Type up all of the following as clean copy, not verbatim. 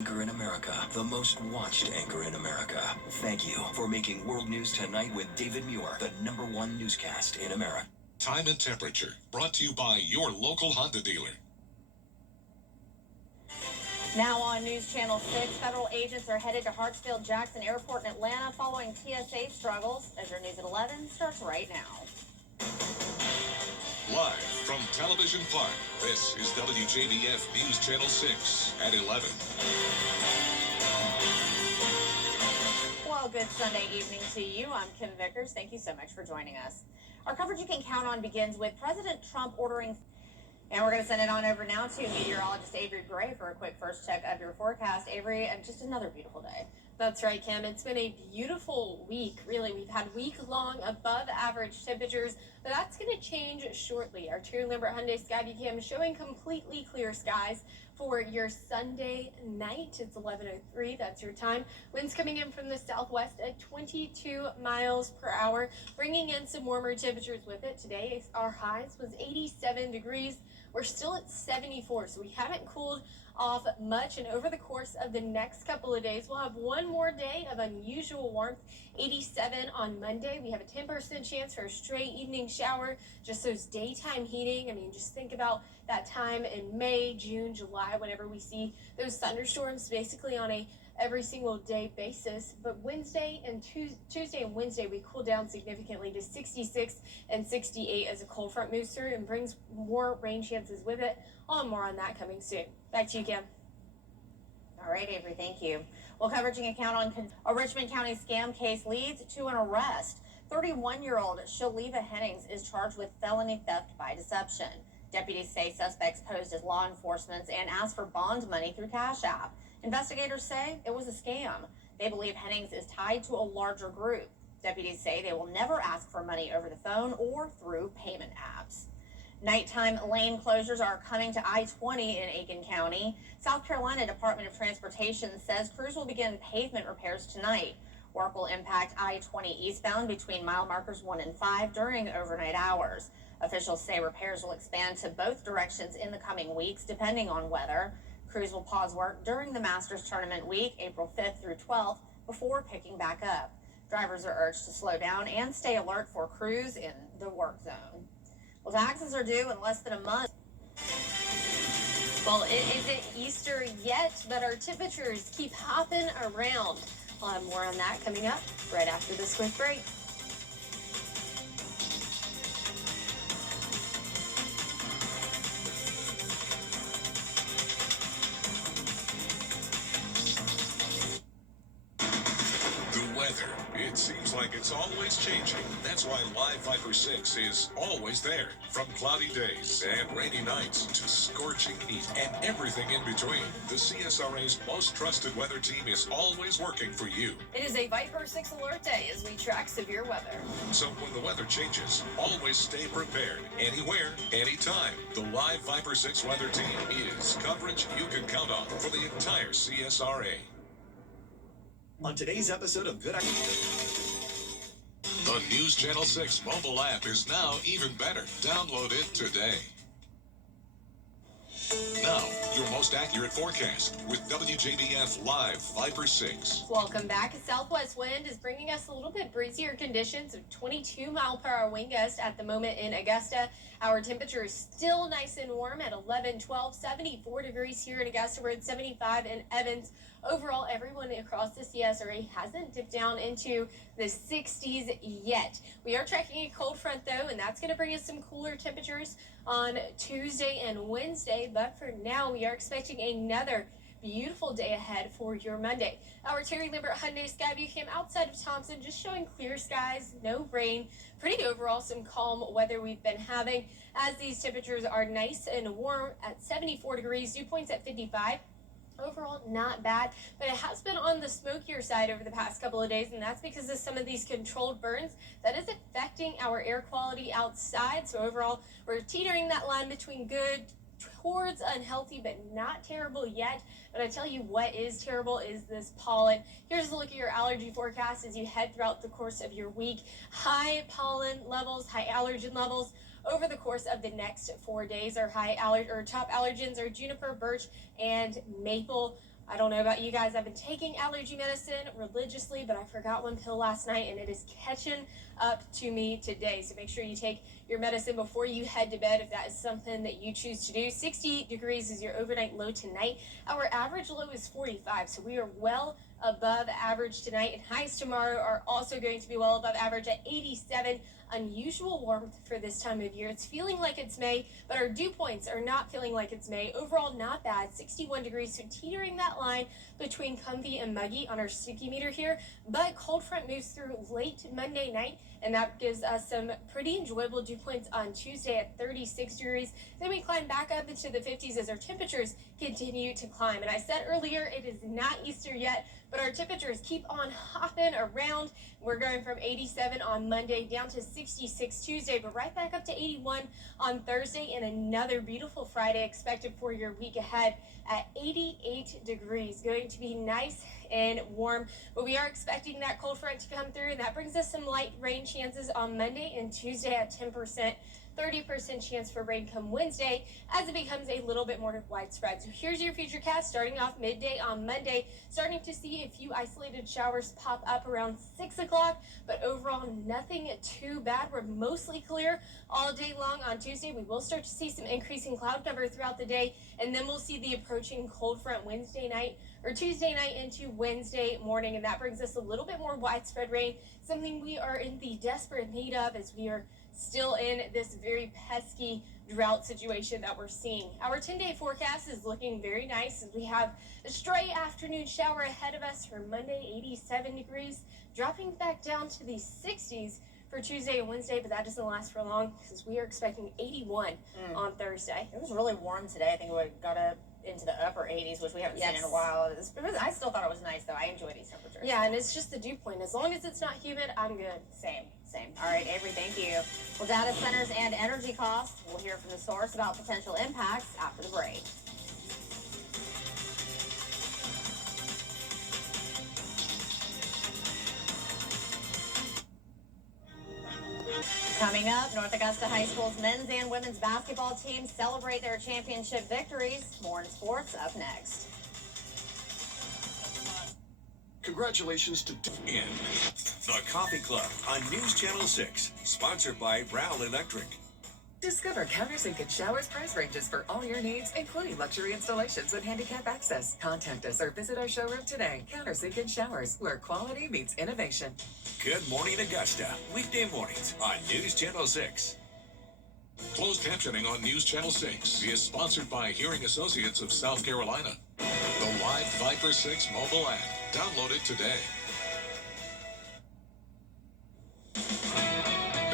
Anchor in America, the most watched anchor in America. Thank you for making World News Tonight with David Muir the #1 newscast in America. Time and temperature, brought to you by your local Honda dealer. Now on News Channel 6, federal agents are headed to Hartsfield-Jackson Airport in Atlanta following TSA struggles. Azure News at 11 starts right now. Live from Television Park, this is WJBF News Channel 6 at 11. Well, good Sunday evening to you. I'm Kim Vickers. Thank you so much for joining us. Our coverage you can count on begins with President Trump ordering. And we're going to send it on over now to meteorologist Avery Gray for a quick first check of your forecast. Avery, and just another beautiful day. That's right, Kim. It's been a beautiful week, really. We've had week-long above-average temperatures, but that's going to change shortly. Our Terry Lambert Hyundai Skyview Cam showing completely clear skies for your Sunday night. It's 11:03. That's your time. Winds coming in from the southwest at 22 miles per hour, bringing in some warmer temperatures with it. Today, our highs was 87 degrees. We're still at 74, so we haven't cooled off much, and over the course of the next couple of days, we'll have one more day of unusual warmth. 87 on Monday. We have a 10% chance for a straight evening shower, just those daytime heating. I mean, just think about that time in May, June, July, whenever we see those thunderstorms basically on a every single day basis. But Wednesday and Tuesday and Wednesday, we cool down significantly to 66 and 68 as a cold front moves through and brings more rain chances with it. I'll have more on that coming soon. Back to you, Kim. All right, Avery, thank you. Well, coverage you can count on. A Richmond County scam case leads to an arrest. 31-year-old Shaliva Hennings is charged with felony theft by deception. Deputies say suspects posed as law enforcement and asked for bond money through Cash App. Investigators say it was a scam. They believe Hennings is tied to a larger group. Deputies say they will never ask for money over the phone or through payment apps. Nighttime lane closures are coming to I-20 in Aiken County. South Carolina Department of Transportation says crews will begin pavement repairs tonight. Work will impact I-20 eastbound between mile markers 1 and 5 during overnight hours. Officials say repairs will expand to both directions in the coming weeks, depending on weather. Crews will pause work during the Masters Tournament week, April 5th through 12th, before picking back up. Drivers are urged to slow down and stay alert for crews in the work zone. Well, taxes are due in less than a month. Well, it isn't Easter yet, but our temperatures keep hopping around. We'll have more on that coming up right after this quick break. It seems like it's always changing. That's why Live Viper 6 is always there. From cloudy days and rainy nights to scorching heat and everything in between, the CSRA's most trusted weather team is always working for you. It is a Viper 6 alert day as we track severe weather. So when the weather changes, always stay prepared. Anywhere, anytime. The Live Viper 6 weather team is coverage you can count on for the entire CSRA. On today's episode of Good The News Channel 6 mobile app is now even better. Download it today. Now, your most accurate forecast with WJBF Live Viper 6. Welcome back. A southwest wind is bringing us a little bit breezier conditions of 22-mile-per-hour wind gust at the moment in Augusta. Our temperature is still nice and warm at 11, 12, 74 degrees here in Augusta. We're at 75 in Evans. Overall, everyone across the CSRA hasn't dipped down into the 60s yet. We are tracking a cold front, though, and that's going to bring us some cooler temperatures on Tuesday and Wednesday. But for now, we are expecting another beautiful day ahead for your Monday. Our Terry Lambert Hyundai Skyview Cam outside of Thompson just showing clear skies, no rain. Pretty overall some calm weather we've been having as these temperatures are nice and warm at 74 degrees, dew points at 55. Overall, not bad, but it has been on the smokier side over the past couple of days, and that's because of some of these controlled burns that is affecting our air quality outside. So overall, we're teetering that line between good towards unhealthy, but not terrible yet. But I tell you what is terrible is this pollen. Here's a look at your allergy forecast as you head throughout the course of your week. High pollen levels, high allergen levels. Over the course of the next 4 days, our top allergens are juniper, birch, and maple. I don't know about you guys. I've been taking allergy medicine religiously, but I forgot one pill last night and it is catching up to me today. So make sure you take your medicine before you head to bed if that is something that you choose to do. 60 degrees is your overnight low tonight. Our average low is 45, so we are well above average tonight, and highs tomorrow are also going to be well above average at 87. Unusual warmth for this time of year. It's feeling like it's May, but our dew points are not feeling like it's May. Overall, not bad. 61 degrees, so teetering that line between comfy and muggy on our sticky meter here. But cold front moves through late Monday night, and that gives us some pretty enjoyable dew points on Tuesday at 36 degrees. Then we climb back up into the 50s as our temperatures continue to climb. And I said earlier, it is not Easter yet, but our temperatures keep on hopping around. We're going from 87 on Monday down to 66 Tuesday, but right back up to 81 on Thursday, and another beautiful Friday expected for your week ahead at 88 degrees. Going to be nice and warm, but we are expecting that cold front to come through, and that brings us some light rain chances on Monday and Tuesday at 10%. 30% chance for rain come Wednesday as it becomes a little bit more widespread. So here's your future cast starting off midday on Monday. Starting to see a few isolated showers pop up around 6 o'clock, but overall nothing too bad. We're mostly clear all day long on Tuesday. We will start to see some increasing cloud cover throughout the day, and then we'll see the approaching cold front Wednesday night or Tuesday night into Wednesday morning, and that brings us a little bit more widespread rain, something we are in the desperate need of as we are still in this very pesky drought situation that we're seeing. Our 10-day forecast is looking very nice as we have a stray afternoon shower ahead of us for Monday, 87 degrees, dropping back down to the 60s for Tuesday and Wednesday, but that doesn't last for long because we are expecting 81 on Thursday. It was really warm today. I think we got up into the upper 80s, which we haven't seen in a while. I still thought it was nice, though. I enjoy these temperatures. Yeah, and it's just the dew point. As long as it's not humid, I'm good. Same. All right, Avery, thank you. Well, data centers and energy costs. We'll hear from the source about potential impacts after the break. Coming up, North Augusta High School's men's and women's basketball teams celebrate their championship victories. More in sports up next. Congratulations to In The Coffee Club on News Channel 6, sponsored by Brown Electric. Discover Countersink and Showers price ranges for all your needs, including luxury installations with handicap access. Contact us or visit our showroom today. Countersink and Showers, where quality meets innovation. Good morning, Augusta. Weekday mornings on News Channel 6. Closed captioning on News Channel 6 is sponsored by Hearing Associates of South Carolina. The Live Viper 6 mobile app. Download it today.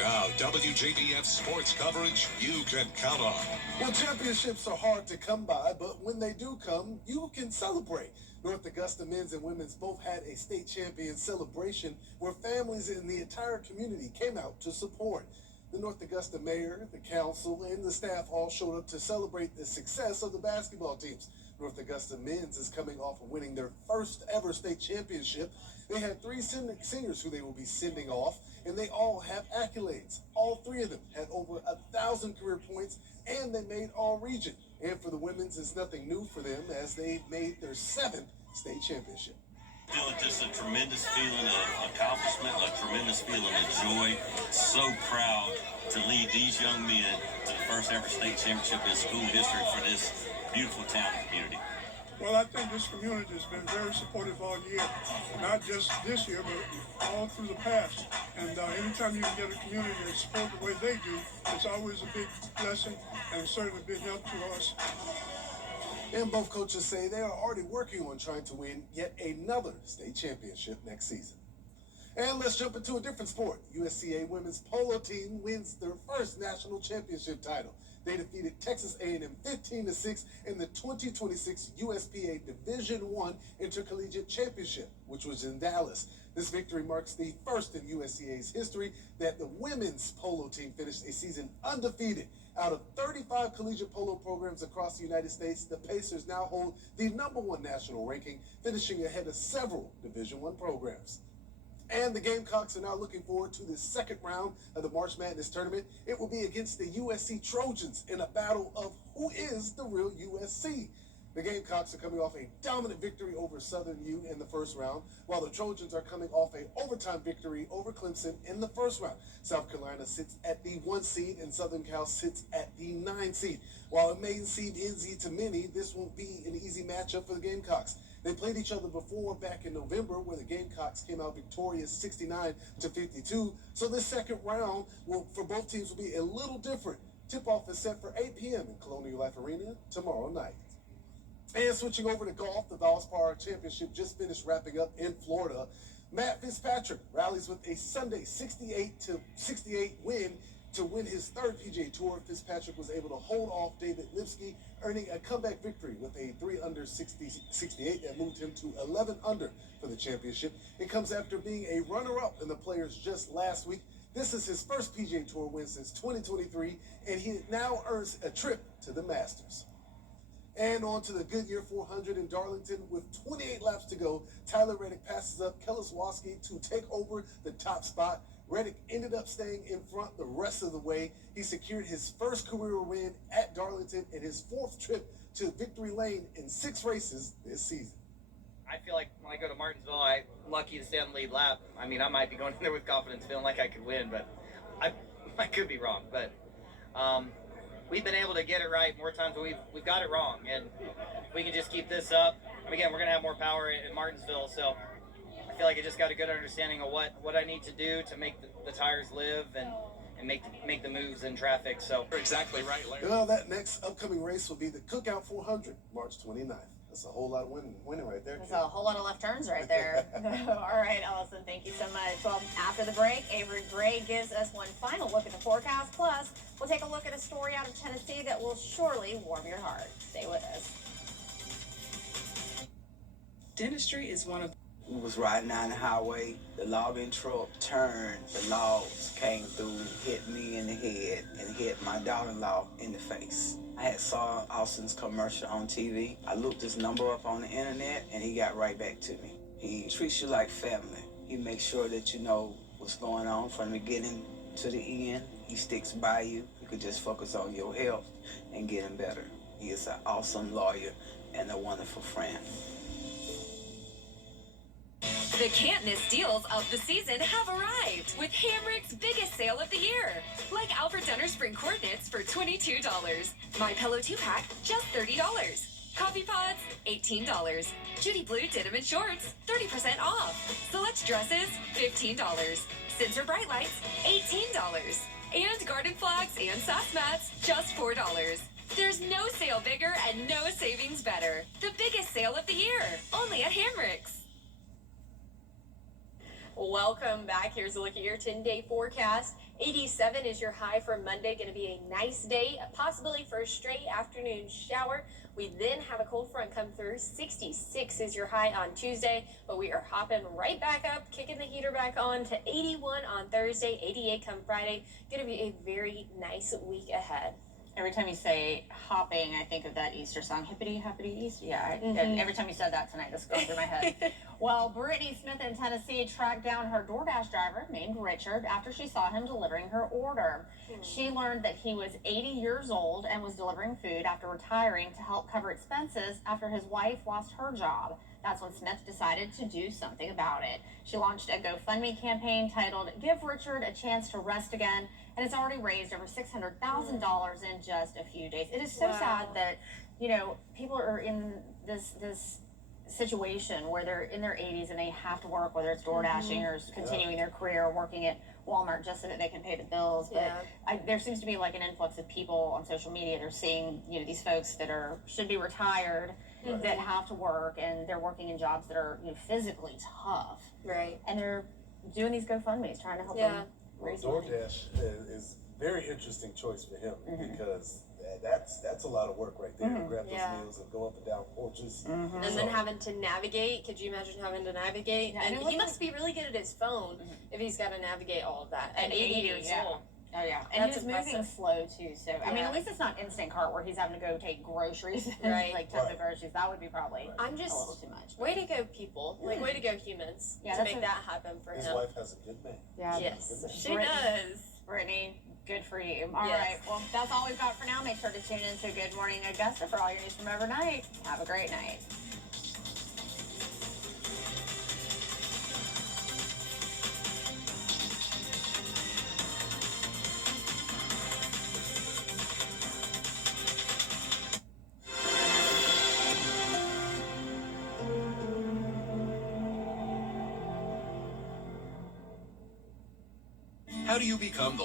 Now, WJBF sports coverage you can count on. Well, championships are hard to come by, but when they do come, you can celebrate. North Augusta men's and women's both had a state champion celebration where families in the entire community came out to support. The North Augusta mayor, the council, and the staff all showed up to celebrate the success of the basketball teams. North Augusta men's is coming off of winning their first ever state championship. They had 3 seniors who they will be sending off, and they all have accolades. All 3 of them had over 1,000 career points, and they made all region. And for the women's, it's nothing new for them as they made their 7th state championship. Feeling just a tremendous feeling of accomplishment, a tremendous feeling of joy. So proud to lead these young men to the first ever state championship in school history for this beautiful town and community. Well, I think this community has been very supportive all year, not just this year, but all through the past. And anytime you can get a community that support the way they do, it's always a big blessing and certainly a big help to us. And both coaches say they are already working on trying to win yet another state championship next season. And let's jump into a different sport. USCA women's polo team wins their first national championship title. They defeated Texas A&M 15-6 in the 2026 USPA Division I Intercollegiate Championship, which was in Dallas. This victory marks the first in USCA's history that the women's polo team finished a season undefeated. Out of 35 collegiate polo programs across the United States, the Pacers now hold the #1 national ranking, finishing ahead of several Division I programs. And the Gamecocks are now looking forward to the second round of the March Madness tournament. It will be against the USC Trojans in a battle of who is the real USC. The Gamecocks are coming off a dominant victory over Southern U in the first round, while the Trojans are coming off an overtime victory over Clemson in the first round. South Carolina sits at the 1 seed and Southern Cal sits at the 9 seed. While it may seem easy to many, this won't be an easy matchup for the Gamecocks. They played each other before back in November, where the Gamecocks came out victorious 69-52. So this second round for both teams will be a little different. Tip-off is set for 8 p.m. in Colonial Life Arena tomorrow night. And switching over to golf, the Valspar Championship just finished wrapping up in Florida. Matt Fitzpatrick rallies with a Sunday 68-68 win to win his third PGA Tour. Fitzpatrick was able to hold off David Lipsky, earning a comeback victory with a 3-under 68 that moved him to 11 under for the championship. It comes after being a runner-up in the Players just last week. This is his first PGA Tour win since 2023, and he now earns a trip to the Masters. And on to the Goodyear 400 in Darlington. With 28 laps to go, Tyler Reddick passes up Keselowski to take over the top spot. Reddick ended up staying in front the rest of the way. He secured his first career win at Darlington and his fourth trip to victory lane in 6 races this season. I feel like when I go to Martinsville, I'm lucky to stay on the lead lap. I mean, I might be going in there with confidence, feeling like I could win, but I could be wrong. But we've been able to get it right more times than we've got it wrong, and we can just keep this up. Again, we're going to have more power in Martinsville, so I feel like I just got a good understanding of what I need to do to make the tires live and make the moves in traffic. So You're exactly right, Larry. Well, that next upcoming race will be the Cookout 400, March 29th. That's a whole lot of winning right there. There's a whole lot of left turns right there. All right, Allison, thank you so much. Well, after the break, Avery Gray gives us one final look at the forecast. Plus, we'll take a look at a story out of Tennessee that will surely warm your heart. Stay with us. Dentistry is one of... We was riding down the highway, the logging truck turned, the logs came through, hit me in the head, and hit my daughter-in-law in the face. I had saw Austin's commercial on TV. I looked his number up on the internet, and he got right back to me. He treats you like family. He makes sure that you know what's going on from the beginning to the end. He sticks by you. You could just focus on your health and getting better. He is an awesome lawyer and a wonderful friend. The can't miss deals of the season have arrived with Hamrick's biggest sale of the year. Like Alfred Dunner Spring Coordinates for $22. My Pillow 2-pack, just $30. Coffee Pods, $18. Judy Blue Denim and Shorts, 30% off. Select dresses, $15. Sensor Bright Lights, $18. And Garden Flags and Sass Mats, just $4. There's no sale bigger and no savings better. The biggest sale of the year, only at Hamrick's. Welcome back. Here's a look at your 10-day forecast. 87 is your high for Monday. Going to be a nice day, possibly for a straight afternoon shower. We then have a cold front come through. 66 is your high on Tuesday, but we are hopping right back up, kicking the heater back on to 81 on Thursday, 88 come Friday. Going to be a very nice week ahead. Every time you say hopping, I think of that Easter song, Hippity Hoppity Easter. Yeah, every time you said that tonight, this goes through my head. Well, Brittany Smith in Tennessee tracked down her DoorDash driver named Richard after she saw him delivering her order. She learned that he was 80 years old and was delivering food after retiring to help cover expenses after his wife lost her job. That's when Smith decided to do something about it. She launched a GoFundMe campaign titled Give Richard a Chance to Rest Again, and it's already raised over $600,000 in just a few days. It is so sad that, you know, people are in this situation where they're in their 80s and they have to work, whether it's door dashing or continuing their career or working at Walmart just so that they can pay the bills. But there seems to be like an influx of people on social media. They're seeing, you know, these folks that should be retired that have to work, and they're working in jobs that are, you know, physically tough. Right. And they're doing these GoFundMes, trying to help them raise money. DoorDash is a very interesting choice for him because that's a lot of work right there. To grab those meals and go up and down porches. And then having to navigate. Could you imagine having to navigate? And he must be really good at his phone if he's got to navigate all of that at 80 years old. Oh yeah, and he's moving slow too. So I mean, at least it's not instant cart where he's having to go take groceries, like tons of groceries. That would be probably a little too much. Way to go, people! Like way to go, humans, to make that happen for him. His wife has a good man. Yeah, yes, she does. Brittany, good for you. All Yes. right. Well, that's all we've got for now. Make sure to tune in to Good Morning Augusta for all your news from overnight. Have a great night. How do you become the